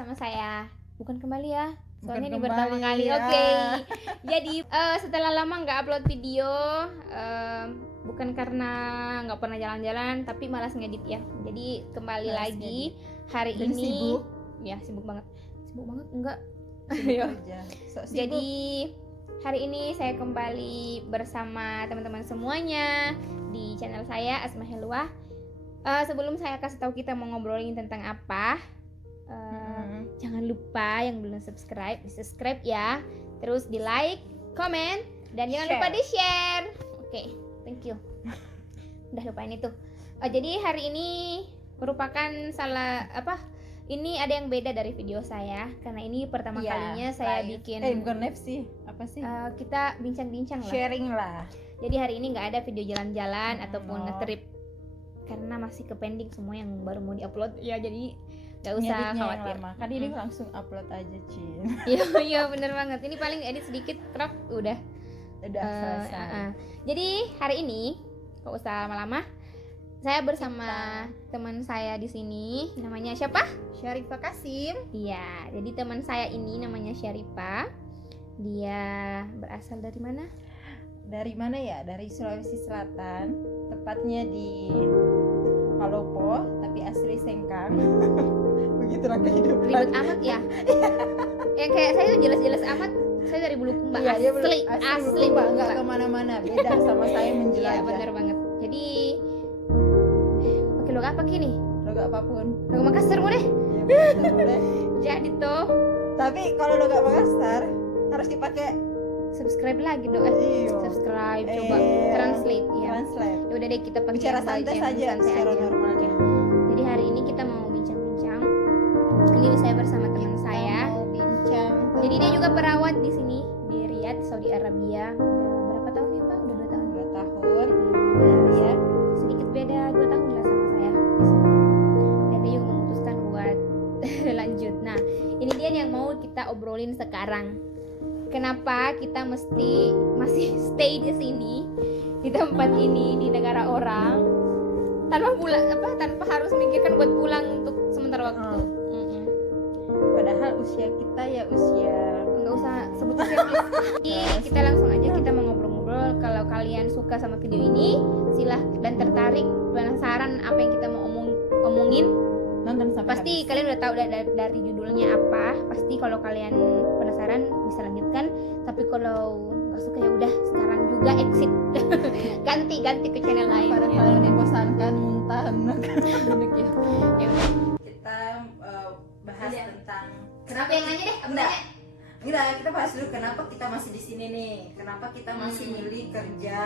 bersama saya. Bukan kembali ya, soalnya Bukan ini pertama kembali, kali. ya. Oke. Jadi setelah lama nggak upload video, bukan karena nggak pernah jalan-jalan, tapi malas ngedit ya. Jadi kembali Malas lagi ngedit. hari Dan ini. sibuk. Ya sibuk banget. Sibuk banget enggak? Sibuk Ayo. aja. Sok sibuk. Jadi hari ini saya kembali bersama teman-teman semuanya di channel saya Asma Helwa. Sebelum saya kasih tahu kita mau ngobrolin tentang apa, jangan lupa yang belum subscribe di subscribe ya, terus di like, comment, dan jangan lupa di share. Oke, thank you. Udah lupain itu. Jadi hari ini merupakan ini ada yang beda dari video saya karena ini pertama Iya, kalinya saya live. bikin. Bukan live sih, apa sih? Kita bincang-bincang lah. Sharing lah. Jadi hari ini nggak ada video jalan-jalan ataupun no. nge-trip karena masih ke pending semua yang baru mau diupload ya, jadi nggak usah Ngeditnya khawatir. yang lama. Kan ini langsung upload aja, Cin. Iya bener banget. Ini paling edit sedikit, crop udah selesai. Jadi hari ini nggak usah lama-lama. Saya bersama teman saya di sini, namanya siapa? Syarifah Kasim. Iya, jadi teman saya ini namanya Syarifah. Dia berasal dari mana? Dari mana ya? Dari Sulawesi Selatan, tepatnya di Palopo, tapi asli Sengkang. Begitulah kehidupan. Ribet amat ya. Yang kayak saya tuh jelas-jelas amat. Saya dari Bulukumba, Iya, asli Mbak, nggak Bulukumba. kemana-mana. Beda sama saya menjelajah. Iya benar banget. Jadi pakai logo apa kini? Logo apapun. Logo Makassar mau deh. Ya, boleh. Jadi tuh Tapi kalau logo Makassar harus dipakai subscribe lagi dong. Iya. Subscribe, coba translate ya. Translate. Ya udah deh kita pakai Bicara yang santai yang saja santai secara aja. normal ya. Jadi hari ini kita mau bincang-bincang. Ini saya bersama teman saya. Mau bincang. Jadi dia juga perawat di sini di Riyadh, Saudi Arabia. Udah berapa tahun ya Pak? Udah 2 tahun. 2 tahun. Ya, sedikit beda 2 tahun lah sama saya di sini. Dan dia juga memutuskan buat lanjut. Nah, ini dia yang mau kita obrolin sekarang. Kenapa kita masih stay di sini, di tempat ini, di negara orang, tanpa harus memikirkan buat pulang untuk sementara waktu. Padahal usia kita ya usia Nggak usah sebut usia please. Jadi kita langsung aja kita mau ngobrol-ngobrol. Kalau kalian suka sama video ini, dan tertarik, penasaran apa yang kita mau omongin, nonton sampai pasti kalian udah tahu dari judulnya apa. Pasti kalau kalian penasaran bisa lanjutkan. Tapi kalau nggak suka ya udah sekarang juga exit. ganti ke channel lain. Pada Ya. kalian dibosankan muntah duduk ya. Ya udah. Kita bahas tentang Kenapa yang nanya deh? Aku Enggak. nanya. Enggak, kita bahas dulu kenapa kita masih di sini nih. Kenapa kita masih milih kerja?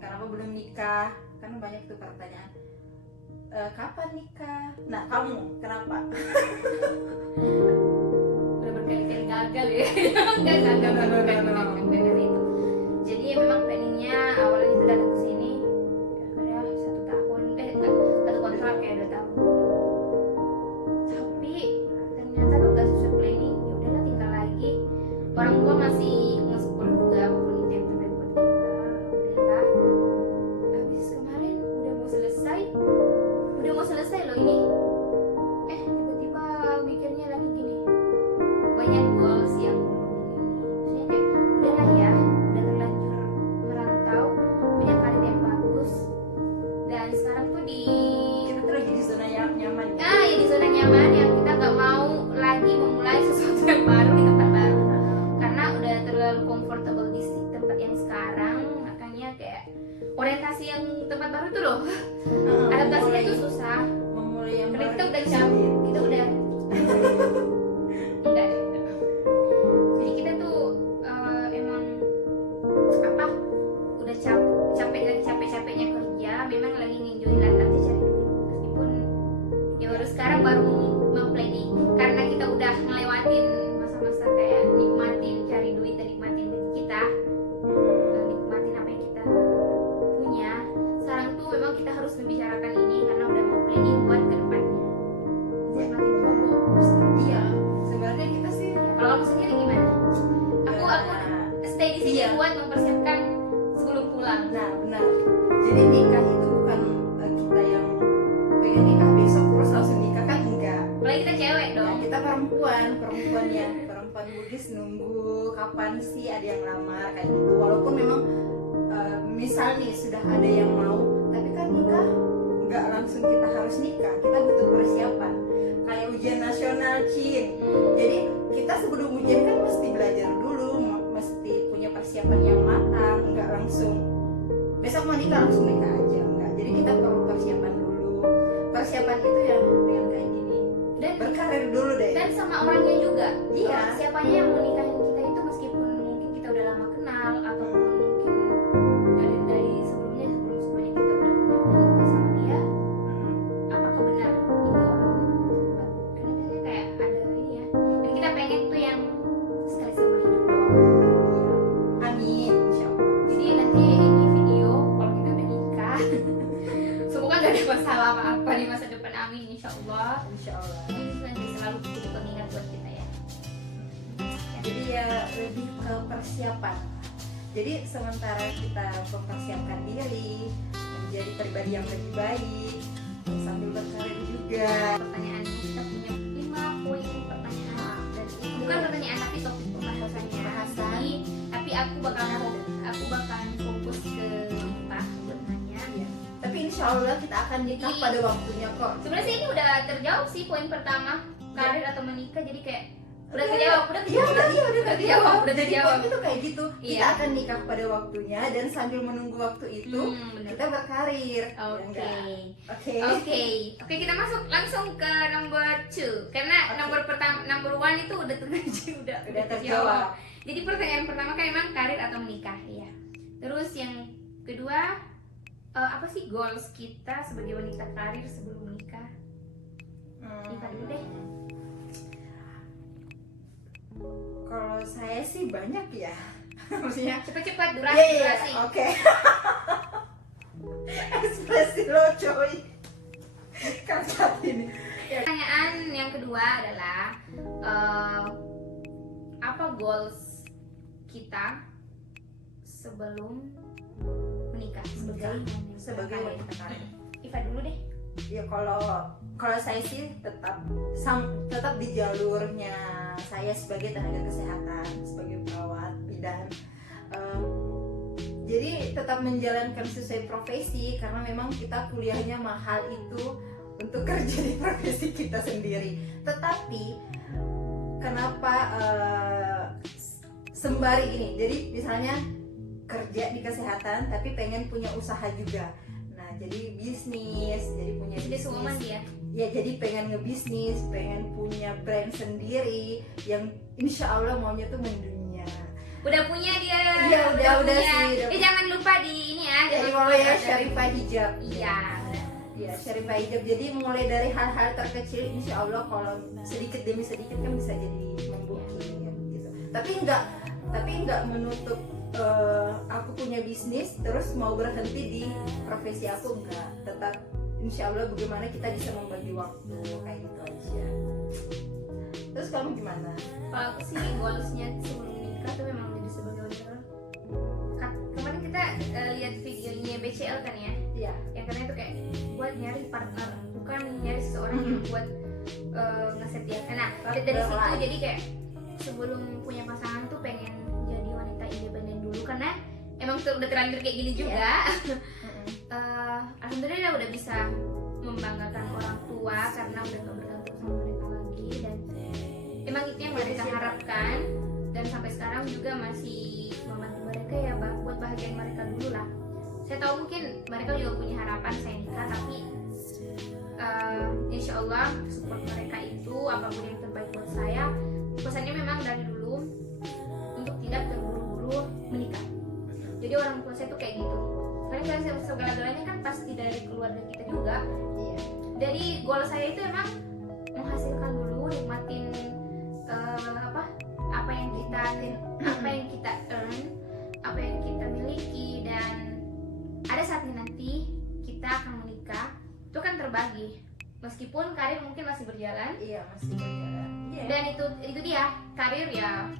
Kenapa belum nikah? Kan banyak tuh pertanyaan. Kapan nikah? Nah, kamu kenapa? Udah berkali-kali gagal ya. Gagal dari itu. Jadi ya memang planningnya awalnya itu datang ke sini kira-kira 1 tahun, satu kontrak kayak 2 tahun. Tapi ternyata tuh gak sesuai planning. Ya udahlah tinggal lagi. Orang tua masih nge-support juga apapun itu yang terbaik buat kita. Alhamdulillah. Habis kemarin udah mau selesai loh ini. Tiba-tiba mikirnya lagi gini. Banyak goals yang maksudnya kayak udahlah ya, udah terlanjur merantau, punya karir yang bagus, dan sekarang tuh Kita tuh lagi di zona yang nyaman. ya di zona nyaman yang kita nggak mau lagi memulai sesuatu yang baru di tempat baru karena udah terlalu comfortable di tempat yang sekarang. Makanya kayak orientasi yang tempat baru tuh loh, adaptasinya tuh susah. Memulai yang Karena kita baru udah itu capek, sulit. kita udah enggak deh. Jadi kita tuh emang udah capek dari capek-capeknya kerja, memang lagi ngenjoy lah aja cari duit. Meskipun ya baru sekarang baru mau planning karena kita udah ngelewatin masa-masa kayak nikmatin cari duit dan nikmatin gaji kita, nikmatin apa yang kita punya. Sekarang tuh memang kita harus membicarakan ini karena udah mau planning buat ke depannya. Buat makin tua bos. Iya, sebenarnya kita sih Kalau kamu sendiri gimana? Aku stay di sini Iya. buat mempersiapkan sebelum pulang. Nah, benar. Jadi nikah itu bukan kita yang pengen nikah besok terus langsung nikah, kan enggak. Apalagi kita cewek Nah, dong. kita perempuan perempuan Bugis nunggu kapan sih ada yang lamar kayak gitu. Walaupun memang misal nih sudah ada yang mau, tapi kan nikah nggak langsung kita harus nikah, kita butuh persiapan kayak ujian nasional Cin. Jadi kita sebelum ujian kan mesti belajar dulu, mesti punya persiapan yang matang, nggak langsung besok mau nikah langsung nikah aja, enggak. Jadi kita perlu persiapan dulu. Persiapan itu yang dengan kayak gini, Dan berkarir dulu deh. dan sama orangnya juga. Iya. Siapanya yang mau nikahin kita itu meskipun mungkin kita udah lama kenal ataupun mungkin dari sebelumnya sebelumnya kita udah punya nikah sama dia, apakah benar ini orang yang tepat? Karena biasanya kayak ada ini ya. Dan kita pengen tuh yang sekali seumur hidup doang. Amin, insyaallah. Jadi nanti ini video kalau kita udah nikah, semoga gak ada masalah apa-apa di masa depan, amin insyaallah. Insyaallah. Ini nanti selalu jadi pengingat buat kita ya. Jadi ya lebih ke persiapan. Jadi sementara kita mempersiapkan diri menjadi pribadi yang lebih baik sambil berkarir juga. Pertanyaan kita punya 5 poin pertanyaan dan bukan pertanyaan tapi topik pembahasannya. Pembahasan. Tapi aku bakal fokus ke Pak buat nanya. Iya. Tapi insyaallah kita akan nikah pada waktunya kok. Sebenarnya sih ini udah terjawab sih poin pertama, karir atau menikah, jadi kayak udah Iya. terjawab, Iya udah terjawab. udah Jadi terjawab. poin itu kayak gitu. Iya. Kita akan nikah pada waktunya dan sambil menunggu waktu itu Bener. kita berkarir. Ya Oke. enggak? Oke. Oke, kita masuk langsung ke number 2 karena Oke. number 1 itu udah terjawab, Udah terjawab. Jadi pertanyaan pertama kan emang karir atau menikah ya. Terus yang kedua apa sih goals kita sebagai wanita karir sebelum menikah? Iva dulu deh. Kalau saya sih banyak ya. Maksudnya Cepat-cepat iya, durasi. oke. Ekspresi lo coy. Kan saat ini. Pertanyaan yang kedua adalah apa goals kita sebelum menikah Sebagai wanita karir. Iva dulu deh. Ya kalau saya sih tetap di jalurnya saya sebagai tenaga kesehatan, sebagai perawat bidan. Jadi tetap menjalankan sesuai profesi karena memang kita kuliahnya mahal itu untuk kerja di profesi kita sendiri. Tetapi kenapa sembari ini? Jadi misalnya kerja di kesehatan tapi pengen punya usaha juga. Nah, jadi bisnis, jadi punya Bisnis woman dia. Ya, jadi pengen ngebisnis, pengen punya brand sendiri yang insya Allah maunya tuh mendunia. Udah punya dia. Iya, udah punya. sih. Jangan lupa di ini ya. Jadi jangan kalau lupa ya ada- Syarifah Hijab. Iya. Ya, Syarifah Hijab. Jadi mulai dari hal-hal terkecil insya Allah kalau sedikit demi sedikit kan bisa jadi membukti gitu. Tapi enggak menutup aku punya bisnis terus mau berhenti di profesi aku, enggak. Tetap insya Allah bagaimana kita bisa membagi waktu kayak gitu aja. Terus kamu gimana? Kalau aku sih goalsnya sebelum menikah tuh memang jadi sebagai wanita. Kemarin kita lihat videonya BCL kan ya, Iya. yang katanya tuh kayak buat nyari partner, bukan nyari seseorang yang buat ngesetiakan. Nah dari situ Life. jadi kayak sebelum punya pasangan tuh pengen jadi wanita independen dulu karena emang udah terlanjur kayak gini juga. Alhamdulillah udah bisa membanggakan orang tua karena udah gak bergantung sama mereka lagi, dan emang itu yang mereka harapkan, dan sampai sekarang juga masih membantu mereka ya buat bahagian mereka dulu lah. Saya tahu mungkin mereka juga punya harapan saya nikah, tapi insya Allah support mereka itu apapun yang terbaik buat saya. Pesannya memang dari dulu untuk tidak terburu-buru menikah. Jadi orang tua saya tuh kayak gitu. Karena segala-galanya kan pasti dari keluarga kita juga. Iya. Dari goal saya itu emang menghasilkan dulu, nikmatin apa yang kita earn, apa yang kita miliki, dan ada saatnya nanti kita akan menikah. Itu kan terbagi. Meskipun karir mungkin masih berjalan, Iya, masih berjalan. Iya. dan itu dia karir ya.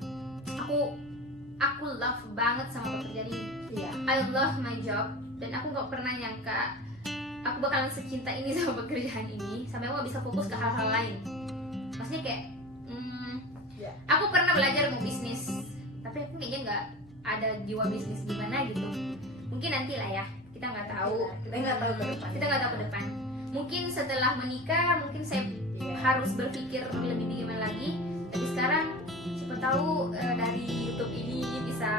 Aku love banget sama pekerjaan ini. Iya. I love my job, dan aku nggak pernah nyangka aku bakalan secinta ini sama pekerjaan ini sampai aku nggak bisa fokus ke hal-hal lain. Maksudnya kayak Ya, aku pernah belajar mau bisnis, tapi aku kayaknya nggak ada jiwa bisnis gimana gitu. Mungkin nanti lah ya, kita nggak tahu. Kita nggak tahu ke depan. Kita nggak tahu ke depan. Mungkin setelah menikah, mungkin saya harus berpikir lebih gimana lagi. Tapi sekarang siapa tahu dari YouTube ini bisa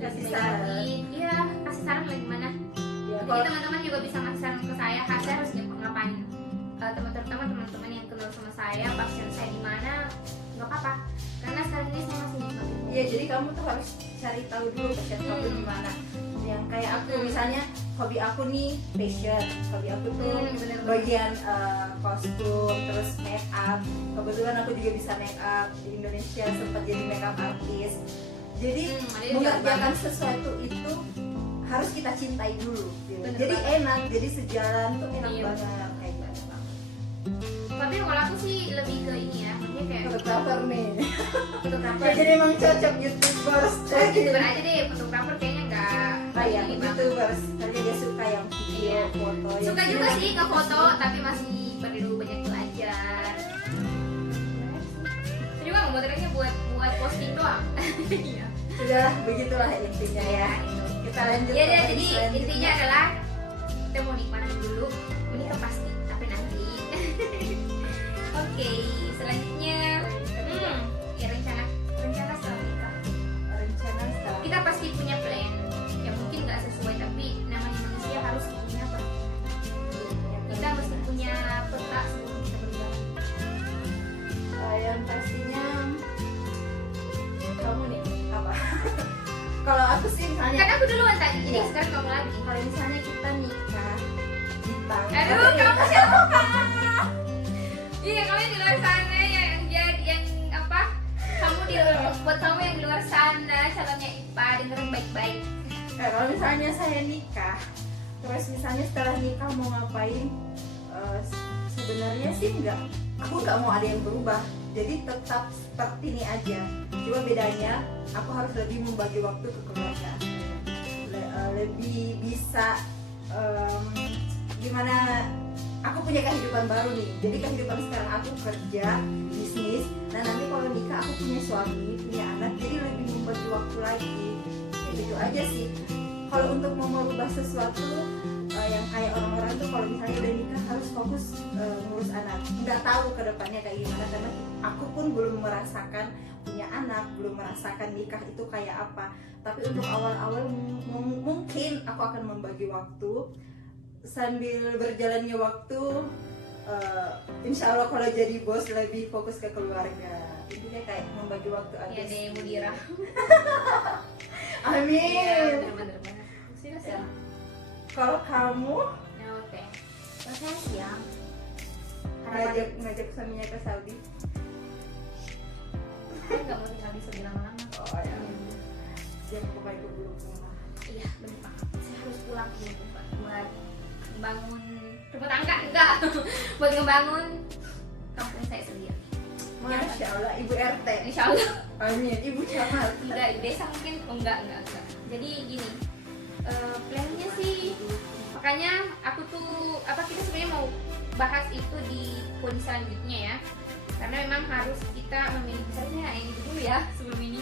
Kasih lebih saran. lagi. Iya, kasih saran lah gimana. Ya, Jadi kalau teman-teman juga bisa ngasih saran ke saya harus ngapain. Terutama teman-teman yang kenal sama saya, passion saya di mana, nggak apa-apa. Karena sekarang ini saya masih nikmatin. Iya, jadi kamu tuh harus cari tahu dulu passion kamu di mana. Yang kayak aku misalnya, hobi aku nih fashion, hobi aku tuh Bener-bener. bagian kostum, terus make up. Kebetulan aku juga bisa make up di Indonesia, sempat jadi make up artist. Jadi ada yang mengerjakan jauh sesuatu itu harus kita cintai dulu. Gitu. Bener Jadi banget. enak, jadi sejalan tuh enak Iya. banget kayak gitu. Tapi kalau aku sih lebih ke ini ya, maksudnya kayak Fotografer nih. fotografer. Ya, jadi emang cocok YouTubers. YouTuber aja deh, fotografer kayaknya nggak Kayak ini banget. YouTubers, karena dia suka yang video, Iya. foto. yang Suka juga sinematik. sih ke foto, tapi masih perlu banyak belajar. Saya juga nggak motornya buat posting doang. Iya. Sudah begitulah intinya ya. Kita lanjut. Iya ke deh, topik jadi selanjutnya. intinya adalah kita mau nikmatin dulu, menikah pasti, tapi nanti. Oke, selanjutnya, ya rencana setelah nikah. rencana setelah Kita pasti punya plan, ya mungkin nggak sesuai, tapi namanya manusia harus punya apa? Kita mesti punya peta sebelum kita berjalan. yang pastinya kamu nih apa? Kalau aku sih misalnya, Kan aku duluan tadi, jadi Iya. sekarang kamu lagi. kalau misalnya kita nikah di tanggal. Aduh, kamu siapa? Iya, kamu yang di luar sana yang apa? Kamu di luar, buat kamu yang di luar sana, calonnya IPA, dengerin baik-baik. Kalau misalnya saya nikah, terus misalnya setelah nikah mau ngapain? Sebenarnya sih aku nggak mau ada yang berubah. Jadi tetap seperti ini aja. Cuma bedanya aku harus lebih membagi waktu ke keluarga. Lebih bisa gimana? Aku punya kehidupan baru nih. Jadi kehidupan sekarang aku kerja, bisnis. Nah nanti kalau nikah aku punya suami, punya anak. Jadi lebih membagi waktu lagi. Kayak gitu aja sih. Kalau untuk mau merubah sesuatu yang kayak orang-orang tuh kalau misalnya udah nikah harus fokus ngurus anak. Nggak tahu ke depannya kayak gimana karena aku pun belum merasakan punya anak, belum merasakan nikah itu kayak apa. Tapi untuk awal-awal mungkin aku akan membagi waktu sambil berjalannya waktu. Insya Allah kalau jadi bos lebih fokus ke keluarga. Intinya kayak membagi waktu aja. Iya deh, Mudira. Amin. Iya, bener-bener. Serius ya? Kalau kamu Ya, oke. Kalau saya sih ya, harapan ngajak suaminya ke Saudi. saya nggak mau tinggal di Saudi lama-lama. Oh ya. Dia ke baik dulu pulang. Iya, bener banget. Saya harus pulang dulu Pak, buat membangun rumah tangga, enggak. Buat ngebangun kampung saya sendiri. Masya Allah, Ibu RT. Insya Allah. Amin, Ibu Camat. Enggak, di desa mungkin enggak. Jadi gini, plannya sih, makanya aku tuh kita sebenarnya mau bahas itu di poin selanjutnya ya, karena memang harus kita memilih misalnya yang itu dulu ya sebelum ini.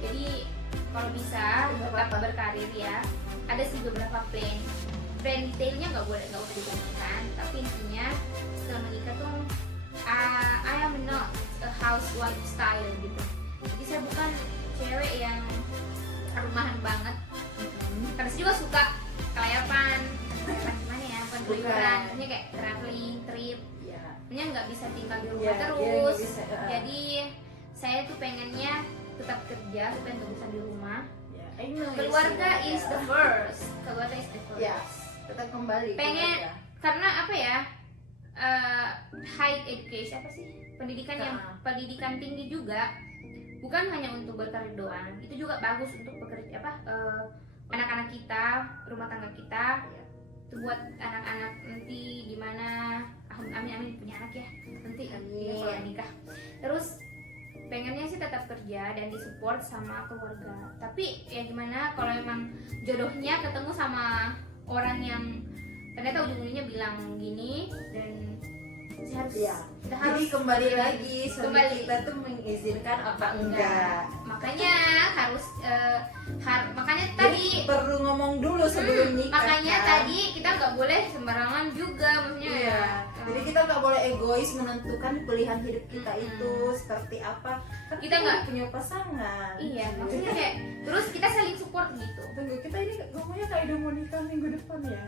Jadi kalau bisa tetap berkarir ya, ada sih beberapa plan detailnya nggak usah digantikan, tapi intinya setelah menikah tuh I am not a housewife style gitu. Jadi saya bukan cewek yang rumahan banget. Karena saya juga suka kelayapan gimana ya, liburan, maksudnya kayak traveling, trip. Ya. Maksudnya nggak bisa tinggal di rumah Ya, terus. dia nggak bisa, Jadi saya tuh pengennya tetap kerja supaya nggak bisa di rumah. Ya, I know you Keluarga see. is the first. Keluarga is the first. Ya, tetap kembali. Pengen- keluarga. Karena apa ya? High education apa sih? Pendidikan yang pendidikan tinggi juga bukan hanya untuk berkarir doang. Itu juga bagus untuk bekerja anak-anak kita, rumah tangga kita. Ya. Itu buat anak-anak nanti gimana, amin punya anak ya nanti Amin. kalau nikah. Terus pengennya sih tetap kerja dan disupport sama keluarga. Tapi ya gimana kalau emang jodohnya ketemu sama orang yang ternyata ujung-ujungnya bilang gini dan Harus Iya. kita Jadi harus kembali lagi suami Kembali. kita tuh mengizinkan apa enggak. Makanya harus makanya Jadi tadi perlu ngomong dulu sebelum nikah. makanya kan? tadi kita nggak boleh sembarangan juga, maksudnya Iya. ya. Jadi kita nggak boleh egois menentukan pilihan hidup kita itu seperti apa. Kan Kita nggak- punya pasangan. Iya, maksudnya kayak terus kita saling support gitu. Tunggu, kita ini ngomongnya kayak udah mau nikah minggu depan ya.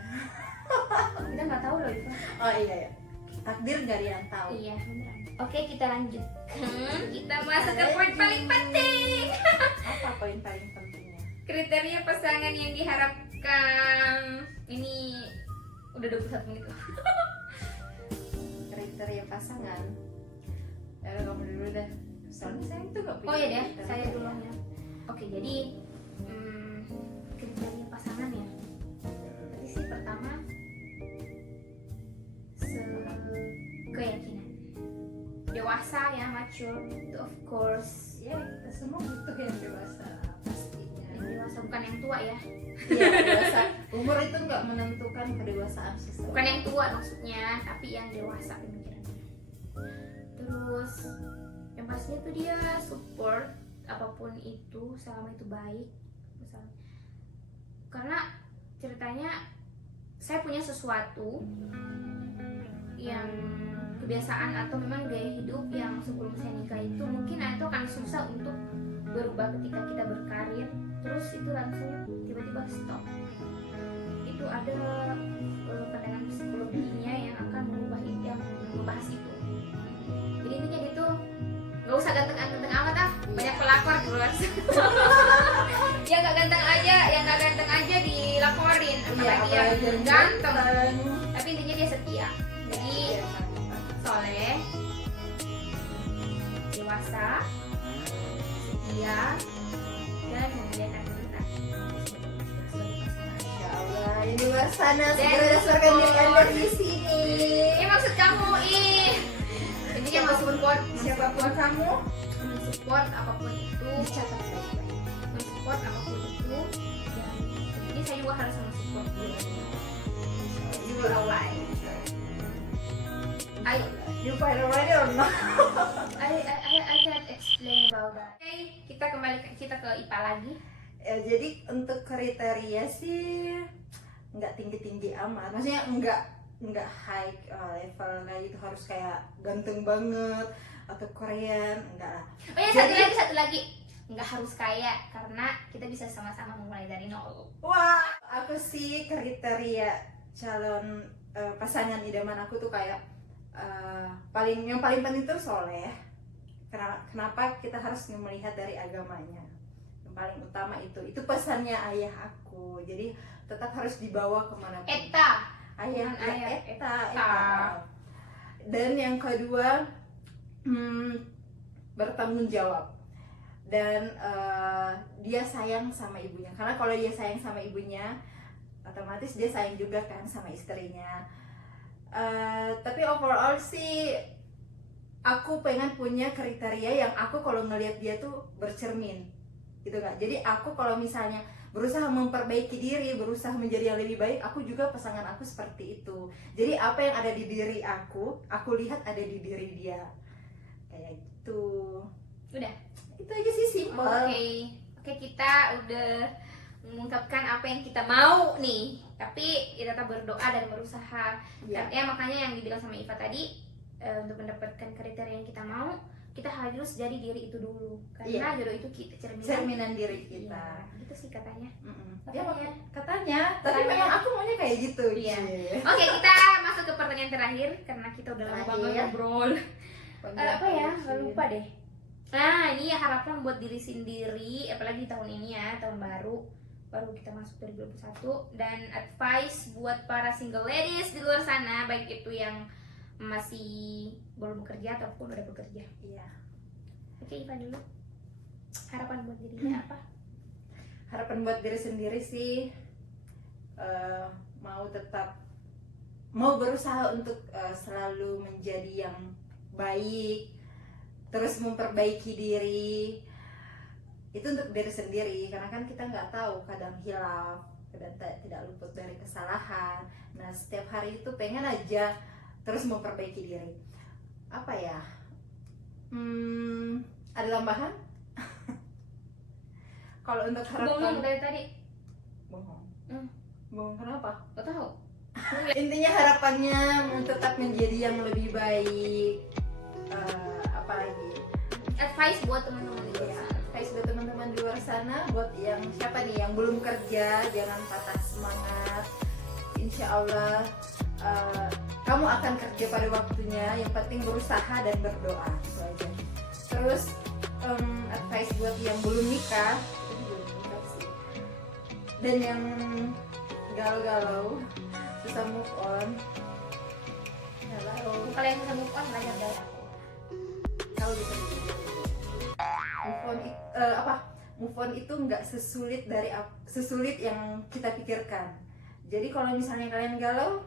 Kita nggak tahu loh itu. Oh iya ya. Takdir gak ada yang tahu. Iya, beneran. Oke, kita lanjutkan. Kita masuk ke poin paling penting. Apa poin paling pentingnya? Kriteria pasangan yang diharapkan. Ini udah 21 menit loh. Kriteria pasangan. Ya kamu dulu deh. Soalnya saya itu gak punya. Oh iya deh, kriteria. saya dulu ya. Oke, jadi kriteria pasangan ya. Berarti sih pertama keyakinan, dewasa ya, mature itu of course. Ya kita semua butuh yang dewasa pastinya. Yang dewasa bukan yang tua ya, Iya dewasa. Umur itu nggak menentukan kedewasaan seseorang. bukan yang tua maksudnya, tapi yang dewasa pemikirannya. Terus yang pastinya tuh dia support apapun itu selama itu baik, misalnya. Karena ceritanya saya punya sesuatu yang kebiasaan atau memang gaya hidup yang sebelum saya nikah itu mungkin itu akan susah untuk berubah ketika kita berkarir, terus itu langsung tiba-tiba stop. Itu ada pandangan psikologinya yang akan mengubah itu, yang membahas itu. Jadi intinya gitu, nggak usah ganteng-ganteng amat ah, banyak pelakor di luar sana. Yang nggak ganteng aja dilaporin, Iya, apalagi yang apalagi ganteng. Tapi intinya dia setia. Jadi Iya, soleh, dewasa, setia, dan memuliakan kita. Ya Allah, ini di luar sana Dan segera daftarkan diri Anda di sini. Maksud kamu intinya mau support Siapapun kamu, mensupport apapun itu, dicatat baik-baik. mensupport apapun itu. Dan ini saya juga harus mensupport dia. You will align. I You find already or not? I cannot explain about that. Oke, kita ke IPA lagi. Ya, jadi untuk kriteria sih nggak tinggi-tinggi amat. Maksudnya nggak high level kayak gitu, harus kayak ganteng banget atau Korean, enggak lah. Oh ya, Jadi- satu lagi nggak harus kaya, karena kita bisa sama-sama memulai dari nol. Wah, aku sih kriteria calon pasangan idaman aku tuh kayak yang paling penting tuh soleh. Kenapa kita harus melihat dari agamanya? Yang paling utama itu pesannya ayah aku. Jadi tetap harus dibawa kemana pun. Eta, Ayah, ayah, eta. eta. Dan yang kedua, bertanggung jawab. Dan dia sayang sama ibunya. Karena kalau dia sayang sama ibunya, otomatis dia sayang juga kan sama istrinya. Tapi overall sih aku pengen punya kriteria yang aku kalau ngelihat dia tuh bercermin gitu nggak. Jadi aku kalau misalnya berusaha memperbaiki diri, berusaha menjadi yang lebih baik, aku juga pasangan aku seperti itu. Jadi apa yang ada di diri aku lihat ada di diri dia, kayak gitu. udah. Itu aja sih, simple. Oke, kita udah mengungkapkan apa yang kita mau nih, tapi kita tetap berdoa dan berusaha. Ya. Ya makanya yang dibilang sama Iva tadi, untuk mendapatkan kriteria yang kita mau, kita harus jadi diri itu dulu, karena jodoh itu kita Cerminan diri kita. Iya, gitu sih katanya. Ya, Katanya. katanya, tapi Katanya. memang aku maunya kayak gitu. Iya. Cie. Oke, kita masuk ke pertanyaan terakhir karena kita udah lama banget Terakhir. ngobrol. Apa ya? Nggak lupa deh. Nah, ini ya harapan buat diri sendiri, apalagi di tahun ini ya, tahun baru kita masuk 2021, dan advice buat para single ladies di luar sana, baik itu yang masih belum bekerja ataupun udah bekerja. Iya. Oke, Iva dulu. Harapan buat dirinya apa? Harapan buat diri sendiri sih mau berusaha untuk selalu menjadi yang baik, terus memperbaiki diri. Itu untuk diri sendiri, karena kan kita nggak tahu, kadang hilaf, kadang tidak luput dari kesalahan. Nah, setiap hari itu pengen aja terus memperbaiki diri. Apa ya? Ada tambahan? Kalau untuk Bohong harapan, dari tadi. bohong. Hmm. Bohong kenapa? Gak tahu. Intinya harapannya tetap menjadi yang lebih baik. Apa lagi? Advice buat teman-teman di luar Ya, sana. advice buat teman-teman di luar sana, buat yang siapa nih yang belum kerja, jangan patah semangat. Insya Allah kamu akan kerja pada waktunya. Yang penting berusaha dan berdoa, itu aja. Terus advice buat yang belum nikah, sih, dan yang galau-galau, susah move on. Galau, Kalau yang bisa move on belajar dari aku. tahu gitu. Move on itu nggak sesulit yang kita pikirkan. Jadi kalau misalnya kalian galau,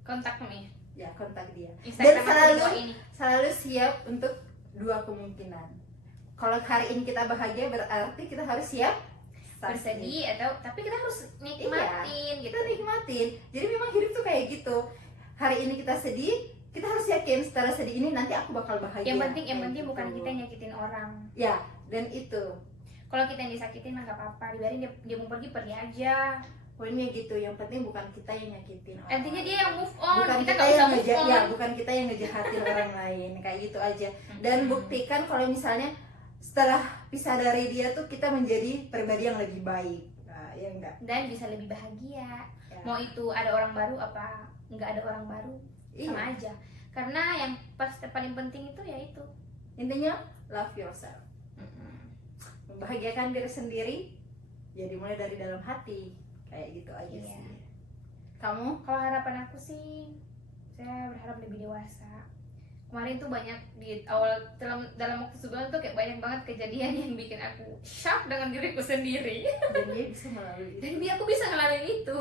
Kontak kami. ya kontak dia. Instagram Dan aku di bawah ini. selalu siap untuk dua kemungkinan. Kalau hari ini kita bahagia, berarti kita harus siap Bersedih atau tapi kita harus nikmatin gitu. kita nikmatin. Jadi memang hidup tuh kayak gitu. Hari ini kita sedih, kita harus yakin setelah sedih ini nanti aku bakal bahagia. Yang penting Kayak gitu. bukan kita yang nyakitin orang. Ya, dan itu Kalau kita yang disakitin mah gak apa-apa, dibiarin dia mau pergi aja. poinnya gitu. Yang penting bukan kita yang nyakitin orang. Nantinya dia yang move on, Bukan kita kita gak usah yang move on. bukan kita yang ngejahatin orang lain, kayak gitu aja. Dan buktikan kalau misalnya setelah pisah dari dia tuh kita menjadi pribadi yang lebih baik. Nah, ya enggak. Dan bisa lebih bahagia. Ya. Mau itu ada orang baru apa nggak ada orang baru, sama Iya. aja. Karena yang paling penting itu ya itu. Intinya love yourself. Membahagiakan diri sendiri. Jadi mulai dari dalam hati. Kayak gitu aja Iya. sih. Kamu? Kalau harapan aku sih, saya berharap lebih dewasa. Kemarin tuh banyak di awal dalam waktu sebulan tuh kayak banyak banget kejadian yang bikin aku shock dengan diriku sendiri. Dan dia bisa melalui. Dan dia aku bisa ngelakuin itu.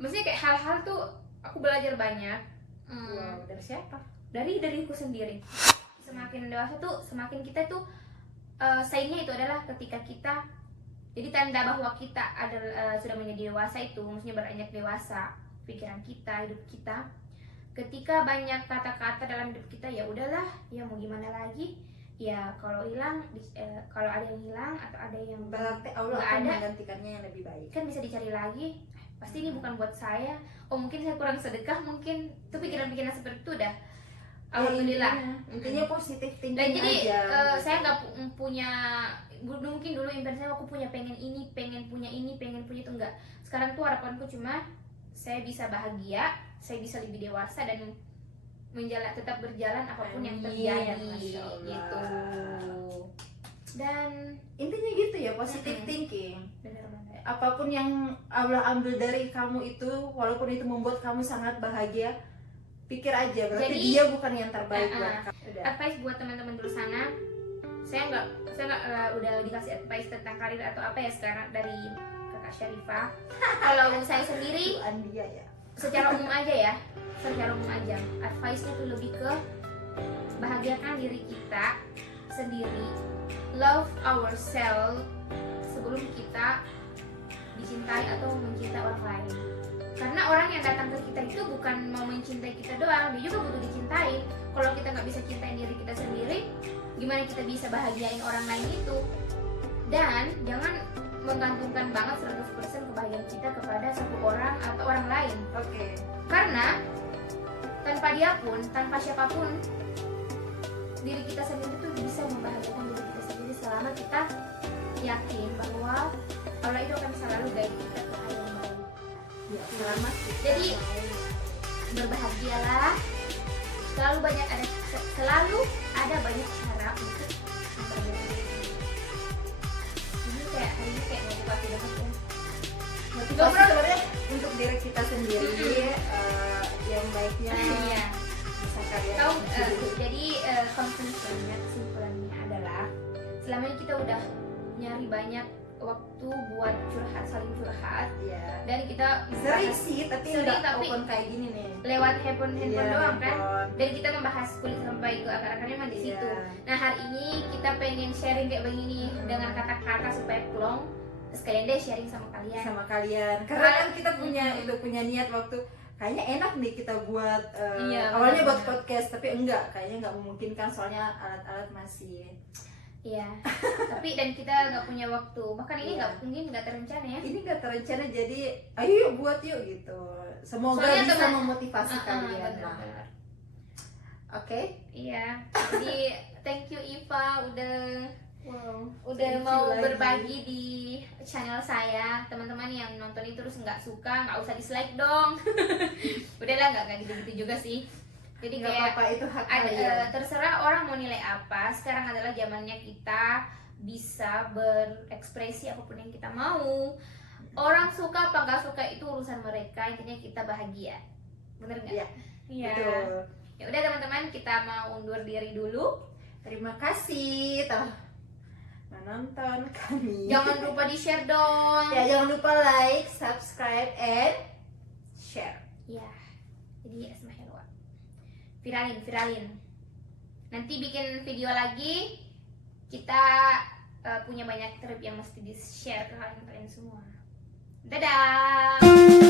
Maksudnya kayak hal-hal tuh aku belajar banyak. Wow, dari siapa? Dari diriku sendiri. Semakin dewasa tuh semakin kita tuh sign-nya itu adalah ketika kita, jadi tanda bahwa kita sudah menjadi dewasa itu maksudnya beranjak dewasa pikiran kita, hidup kita. Ketika banyak kata-kata dalam hidup kita, ya udahlah, ya mau gimana lagi, ya kalau hilang kalau ada yang hilang atau ada yang Berarti Allah nggak akan ada, menggantikannya yang lebih baik. kan bisa dicari lagi. Pasti ini bukan buat saya. Oh mungkin saya kurang sedekah, mungkin itu pikiran-pikiran seperti itu dah. Alhamdulillah. Intinya positif thinking Dan jadi aja. saya nggak punya, mungkin dulu impian saya aku pengen ini, pengen punya ini, pengen punya itu, enggak. Sekarang tuh harapanku cuma saya bisa bahagia, saya bisa lebih dewasa dan tetap berjalan apapun yang Amin, terjadi Masya Allah. gitu. Dan Intinya gitu ya, positive Mm-mm. thinking. benar banget. Apapun yang Allah ambil dari kamu itu, walaupun itu membuat kamu sangat bahagia, pikir aja berarti Jadi, dia bukan yang terbaik buat kamu. Udah. Advice buat teman-teman di luar sana, saya nggak udah dikasih advice tentang karir atau apa ya sekarang dari kakak Syarifah. Kalau saya sendiri Tuan dia ya. secara umum aja ya, advice-nya tuh lebih ke bahagiakan diri kita sendiri, love ourselves sebelum kita dicintai atau mencintai orang lain. Karena orang yang datang ke kita itu bukan mau mencintai kita doang, dia juga butuh dicintai. Kalau kita nggak bisa cintain diri kita sendiri, gimana kita bisa bahagiain orang lain itu? Dan jangan menggantungkan banget 100% kebahagiaan kita kepada satu orang atau orang lain. Oke. Karena tanpa dia pun, tanpa siapapun, diri kita sendiri tuh bisa membahagiakan diri kita sendiri selama kita yakin bahwa Allah itu akan selalu guide kita ke hal yang baik. Ya, selamat. Jadi berbahagialah. Selalu ada banyak cara untuk membahagiakan diri sendiri. Ini kayak hari ini kayak motivasi banget ya. Motivasi sebenarnya untuk diri kita sendiri, yang baiknya Iya. bisa kalian Tahu, ikuti. jadi conclusionnya, kesimpulannya adalah selama ini kita udah nyari banyak waktu buat saling curhat, Iya. dan kita Sering membahas sih, tapi Sering, nggak tapi open kayak gini nih. lewat handphone Iya, doang kan, handphone. dan kita membahas kulit sampai ke akar-akarnya memang di Iya. situ. Nah hari ini kita pengen sharing kayak begini dengan kata-kata supaya plong, sekalian deh sharing sama kalian. Sama kalian, karena kan kita punya niat waktu kayaknya enak nih kita buat Iya, awalnya buat benar-benar. podcast, tapi enggak, kayaknya nggak memungkinkan soalnya alat-alat masih Iya. Tapi dan kita nggak punya waktu. Bahkan ini Iya. mungkin nggak terencana ya. ini nggak terencana, jadi ayo yuk buat yuk gitu. Semoga Soalnya bisa teman- memotivasi kalian lah. benar-benar. Oke. Iya. Jadi thank you Iva Wow. udah Thank you mau lagi. berbagi di channel saya. Teman-teman yang nonton itu terus nggak suka, nggak usah dislike dong. Udahlah, nggak gitu-gitu juga sih. Jadi Nggak kayak apa-apa, itu hak ada, kalian. terserah orang mau nilai apa. Sekarang adalah zamannya kita bisa berekspresi apapun yang kita mau. Orang suka apa nggak suka itu urusan mereka, intinya kita bahagia. Bener nggak? Iya. Iya. Betul. Ya udah teman-teman, kita mau undur diri dulu. Terima kasih telah menonton kami. Jangan lupa di-share dong. Ya, jangan lupa like, subscribe, and share. Ya. Jadi Asmahelwa. Viralin. Nanti bikin video lagi. Kita punya banyak trip yang mesti di-share ke kalian semua. Dadah.